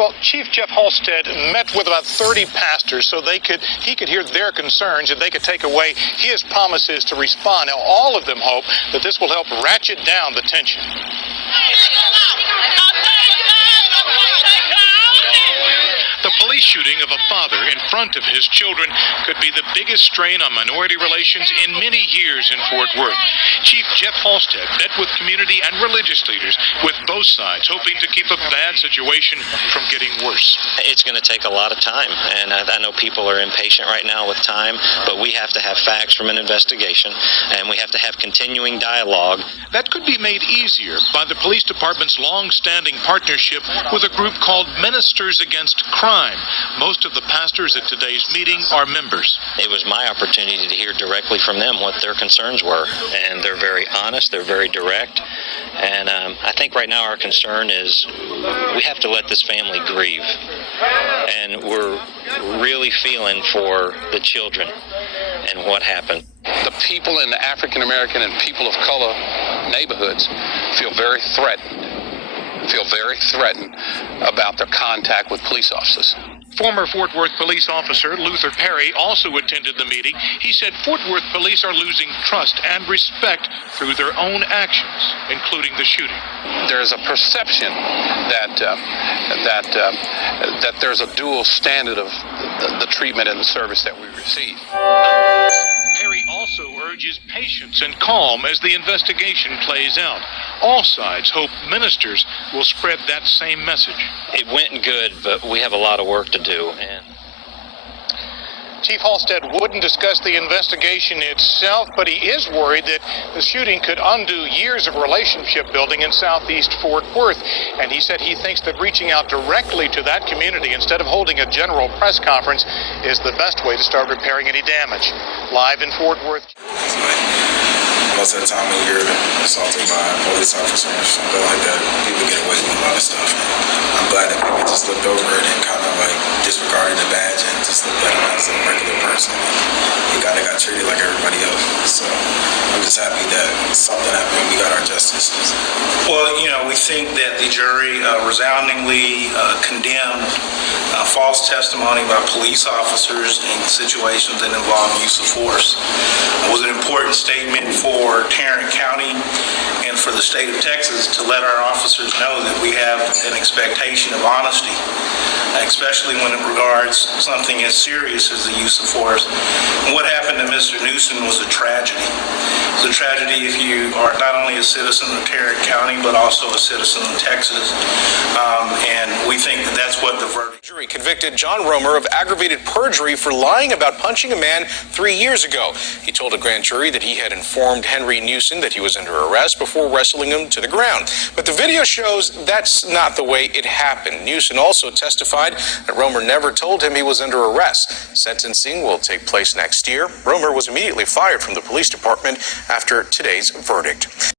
Well, Chief Jeff Halstead met with about 30 pastors so he could hear their concerns and they could take away his promises to respond. Now, all of them hope that this will help ratchet down the tension. The police shooting of a father in front of his children could be the biggest strain on minority relations in many years in Fort Worth. Chief Jeff Halstead met with community and religious leaders with both sides, hoping to keep a bad situation from getting worse. It's going to take a lot of time, and I know people are impatient right now with time, but we have to have facts from an investigation, and we have to have continuing dialogue. That could be made easier by the police department's long-standing partnership with a group called Ministers Against Crime. Most of the pastors at today's meeting are members. It was my opportunity to hear directly from them what their concerns were, and they're very honest, they're very direct, and I think right now our concern is we have to let this family grieve, and we're really feeling for the children and what happened. The people in the African American and people of color neighborhoods feel very threatened about their contact with police officers. Former Fort Worth police officer Luther Perry also attended the meeting. He said Fort Worth police are losing trust and respect through their own actions, including the shooting. There is a perception that there's a dual standard of the treatment and the service that we receive. Perry also urges patience and calm as the investigation plays out. All sides hope ministers will spread that same message. It went good, but we have a lot of work to do. And Chief Halstead wouldn't discuss the investigation itself, but he is worried that the shooting could undo years of relationship building in southeast Fort Worth. And he said he thinks that reaching out directly to that community instead of holding a general press conference is the best way to start repairing any damage. Live in Fort Worth. Most of the time when you're assaulted by police officers, something like that, people get away with a lot of stuff. I'm glad that people just looked over it and kind of like disregarded the badge and just looked at him as a regular person. He kind of got treated like everybody else. So I'm just happy that something happened and we got our justice. Well, we think that the jury resoundingly condemned false testimony by police officers in situations that involve use of force. It was an important statement for Tarrant County and for the state of Texas to let our officers know that we have an expectation of honesty, especially when it regards something as serious as the use of force. And what happened to Mr. Newsom was a tragedy. It's a tragedy if you are not only a citizen of Tarrant County, but also a citizen of Texas. And we think that that's what the verdict. Jury convicted John Rhomer of aggravated perjury for lying about punching a man 3 years ago. He told a grand jury that he had informed Henry Newsom that he was under arrest before wrestling him to the ground. But the video shows that's not the way it happened. Newsom also testified that Rhomer never told him he was under arrest. Sentencing will take place next year. Rhomer was immediately fired from the police department after today's verdict.